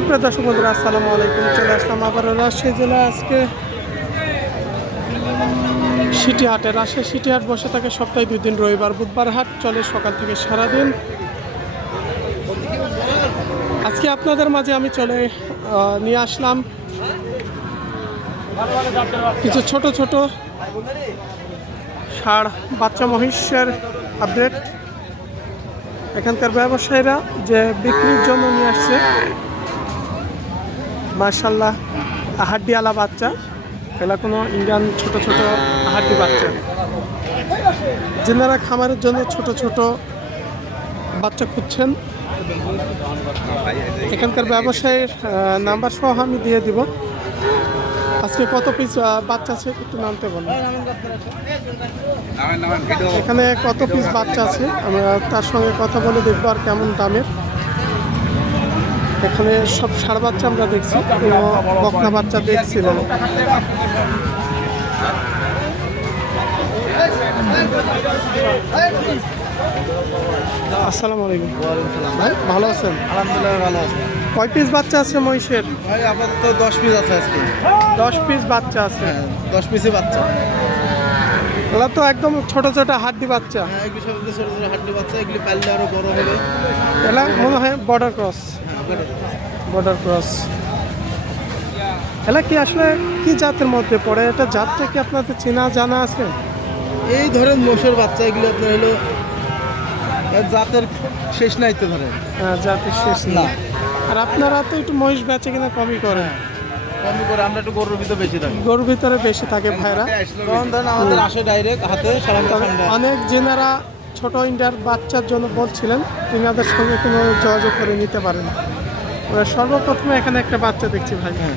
সুপ্রিয় দর্শক বন্ধুরা, আসসালামু আলাইকুম। চলে আসলাম আবার রাজশাহী জেলা। আজকে সিটি হাটে রাজশাহী সিটি হাট বসে থাকে সপ্তাহে দুই দিন, রবিবার, বুধবার হাট। চলে সকাল থেকে সারাদিন। আজকে আপনাদের মাঝে আমি চলে নিয়ে আসলাম কিছু ছোট ছোট ষাড় বাচ্চা মহিষের আপডেট এখানকার ব্যবসায়ীরা যে বিক্রির জন্য নিয়ে আসছে। মার্শাল্লাহ হাড্ডিওয়ালা বাচ্চা। এগুলা কোনো ইন্ডিয়ান ছোট ছোট হাড্ডি বাচ্চা। যেনারা খামারের জন্য ছোট ছোট বাচ্চা খুঁজছেন এখানকার ব্যবসায়ীর নাম্বার সহ আমি দিয়ে দিব। আজকে কত পিস বাচ্চা আছে একটু নামতে বলুন। এখানে কত পিস বাচ্চা আছে? আমরা তার সঙ্গে কথা বলে দেখব আর কেমন দামের। এখানে সব ষাড় বাচ্চা আমরা দেখছি কোনো বকনা বাচ্চা দেখছি না আসসালামু আলাইকুম। ভাই ভালো আছেন? আলহামদুলিল্লাহ ভালো আছেন কয় পিস বাচ্চা আছে মহিষের? ভাই আপাতত দশ পিস আছে আজকে। দশ পিস বাচ্চা আছে। হ্যাঁ দশ পিসই বাচ্চা। ওগুলো তো একদম ছোট ছোট হাড্ডি বাচ্চা। হ্যাঁ এগুলি সব ছোটো ছোটো হাড্ডি বাচ্চা এগুলি পাললে আরও বড় হবে। এগুলা মনে হয় বর্ডার ক্রস হ্যাঁ বর্ডার ক্রস এলা কি আসলে কি জাতের মধ্যে পড়ে? এটা জাতটা কি আপনাদের চেনা জানা আছে? এই ধরেন মোষের বাচ্চা এগুলি আপনার হলো জাতের শেষ নাই তো ধরেন। হ্যাঁ, জাতের শেষ না। না আর আপনারা তো একটু মহিষ বেচে কিনা কমই করেন। কমই করে আমরা একটু গরুর ভিতরে বেশি থাকি। গরুর ভিতরে বেশি থাকে ভাইরা। ধরেন আমাদের আসে ডাইরেক্ট হাতে অনেক জেনারা ছোট ইন্ডিয়ার বাচ্চার জন্য বলছিলেন তিনাদের সঙ্গে কোনো যোগাযোগ করে নিতে পারেন। সর্বপ্রথমে এখানে একটা বাচ্চা দেখছি ভাই। হ্যাঁ।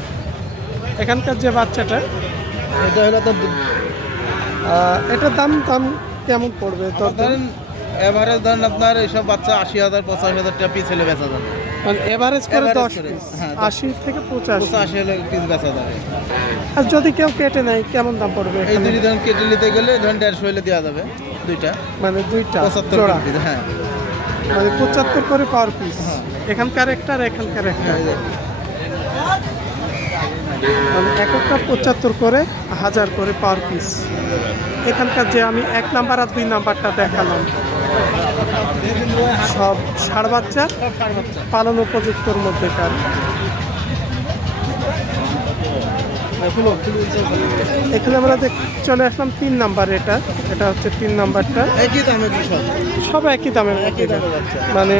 এখানকার যে বাচ্চাটা এটা হলো তো এটার দাম দাম কেমন পড়বে? তো ধরেন এভারেজ ধরেন আপনার এইসব বাচ্চা আশি হাজার পঁচাশি হাজার টাকা পিস হলে বেচা যাবে। মানে এভারেজ করে দশ পিস হ্যাঁ, দশ। আশি থেকে পঁচাশি। পঁচাশি হলে পিস বেচা যাবে। আর যদি কেউ কেটে নেয় কেমন দাম পড়বে এই? দুটি ধরেন কেটে নিতে গেলে ধরেন দেড়শো হলে দেওয়া যাবে দুইটা। মানে দুইটা পঁচাত্তর হ্যাঁ। মানে পঁচাত্তর করে পার পিস হ্যাঁ। এখানকার একটা আর এখানকার একটা? হ্যাঁ। মানে এক একটা পঁচাত্তর করে হাজার করে পার পিস এখানকার যে আমি এক নাম্বার আর দুই নাম্বারটা দেখালাম। সব ষাড় বাচ্চা পালন উপযুক্তর মধ্যেকার এখানে? আমরা দেখ চলে আসলাম তিন নাম্বার এটা। এটা হচ্ছে তিন নাম্বারটা। একই দামে সব? একই দামের একই মানে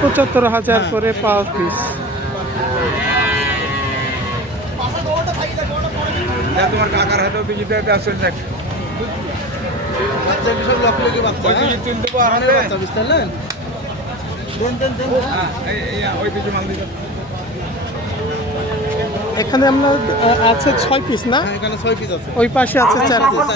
পঁচাত্তর হাজার করে পার পিস তোমার কাকার বিজিতে আসছেন বাচ্চা কি সব লক্ষ লক্ষ বাচ্চা ওই? দেবো আর অনেক বাচ্চা বুঝতে দেন দেন দেন হ্যাঁ এই- এই ওই বিজি মাল দিতে এখানে আমরা আছে ছয় পিস না এখানে ছয় পিস আছে ওই পাশে আছে চার পিস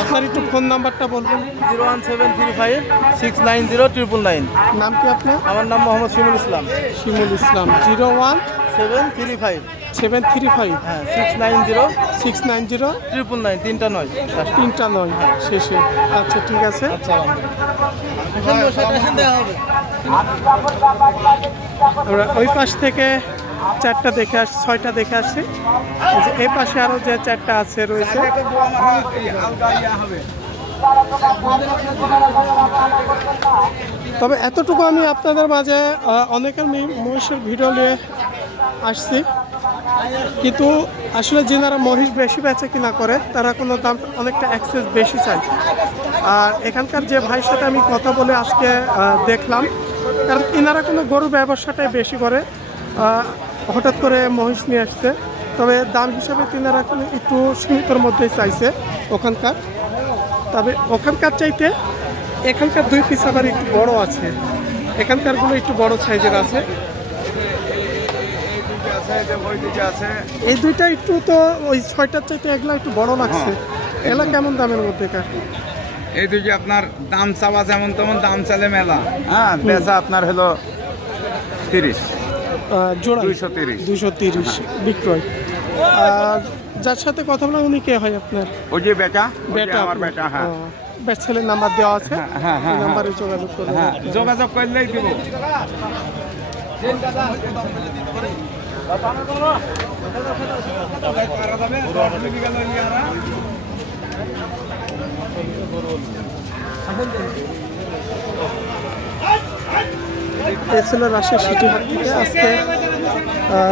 আপনার একটু ফোন নাম্বারটা বলবেন। Zero one seven three five six nine zero triple nine. নাম কি আপনার? আমার নাম Mohammad Shimul Islam. Shimul Islam. Zero one seven three five. Seven three five. হ্যাঁ six nine zero. Six nine zero triple nine তিনটা নয়। তিনটা নয় শেষে। আচ্ছা ঠিক আছে। আচ্ছা হবে আমরা ওই পাশ থেকে চারটা দেখে আস ছয়টা দেখে আসছি এই পাশে আরও যে চারটা আছে রয়েছে। তবে এতটুকু আমি আপনাদের মাঝে অনেকের মহিষের ভিডিও নিয়ে আসছি। কিন্তু আসলে যেনারা মহিষ বেশি বেচে কিনা করে, তারা কোনো দাম অনেকটা অ্যাক্সেস বেশি চায়। আর এখানকার যে ভাইয়ের সাথে আমি কথা বলে আজকে দেখলাম, কারণ ইনারা কোনো গরু ব্যবসাটাই বেশি করে হঠাৎ করে মহিষ নিয়ে আসছে। তবে দাম হিসাবে তিনারা কোনো একটু সীমিতর মধ্যেই চাইছে ওখানকার। তবে ওখানকার চাইতে এখানকার দুই পিস আবার একটু বড় আছে। এখানকারগুলো একটু বড় সাইজের আছে। এই আছে যে ওই আছে। এই দুইটা একটু তো ওই ছয়টার চাইতে এগুলো একটু বড় লাগছে। এগুলা কেমন দামের মধ্যে এই দিকে আপনার দাম চাওয়া যেমন তেমন দাম চালে মেলা? হ্যাঁ পেঁচা আপনার হলো তিরিশ। জোড়া। দুইশো তিরিশ। দুইশো তিরিশ বিক্রয়। আর যার সাথে কথা বলা উনি কে হয় আপনার? ওই যে বেটা? বেটা আমার বেটা হ্যাঁ। ছেলের নাম্বার দেওয়া আছে? হ্যাঁ, হ্যাঁ, হ্যাঁ, নাম্বারে যোগাযোগ করবেন হ্যাঁ যোগাযোগ করলেই দিব। ছিল রাজশাহী সিটি থেকে। আজকে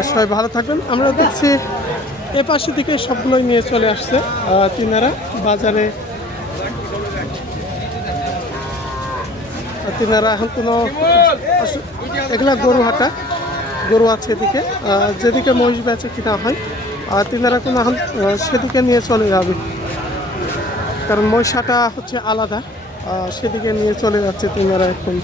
সবাই ভালো থাকবেন। আমরা দেখছি এ পাশে দিকে সবগুলোই নিয়ে চলে আসছে তিনারা বাজারে। তিনারা এখন কোনো এগুলা গরু হাটা। গরু আছে এদিকে। যেদিকে মহিষ বেচে কিনা হয় তিনারা কোনো এখন সেদিকে নিয়ে চলে যাবে। কারণ মহিষাটা হচ্ছে আলাদা সেদিকে নিয়ে চলে যাচ্ছে তিনারা এখন।